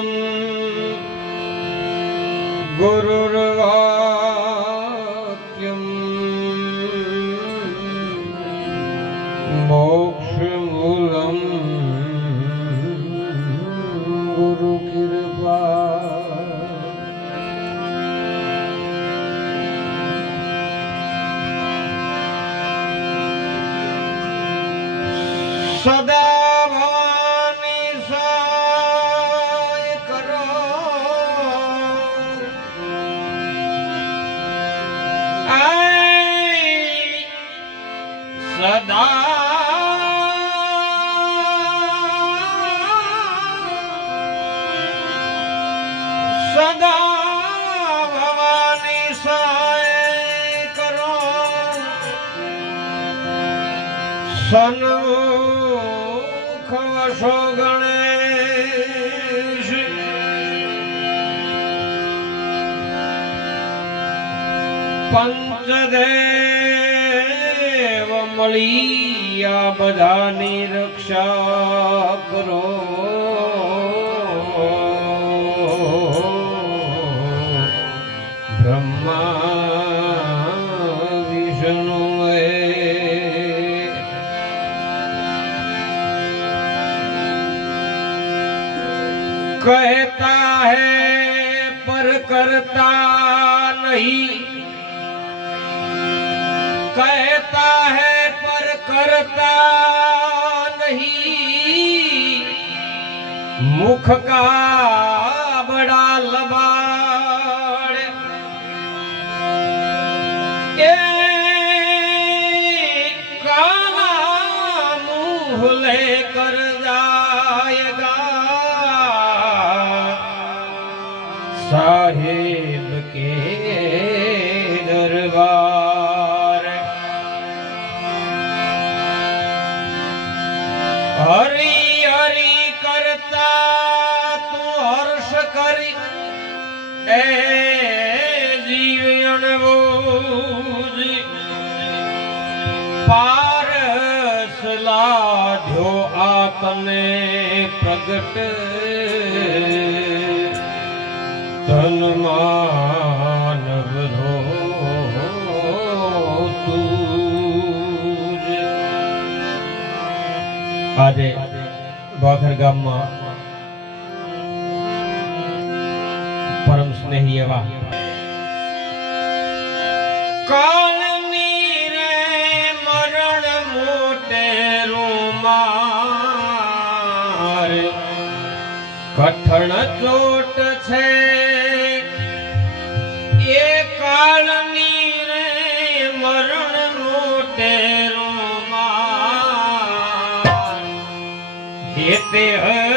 um સન્મુખ વશો ગણેશ. પંચદેવ કાળી આ બધાની રક્ષા કરો. બ્રહ્મા વિષ્ણુ કહેતા હે પર કરતા નહીં. કહે करता नहीं मुख का પારસ લાધ્યો આ તને પ્રગટ તન માનવ રો તુજ. આજે ભાખર ગામમાં પરમ સ્નેહી એવા કાળની કઠણ ચોટ છે. એ કાળની રે મરણ મોટેરું માર જેતે હરિનો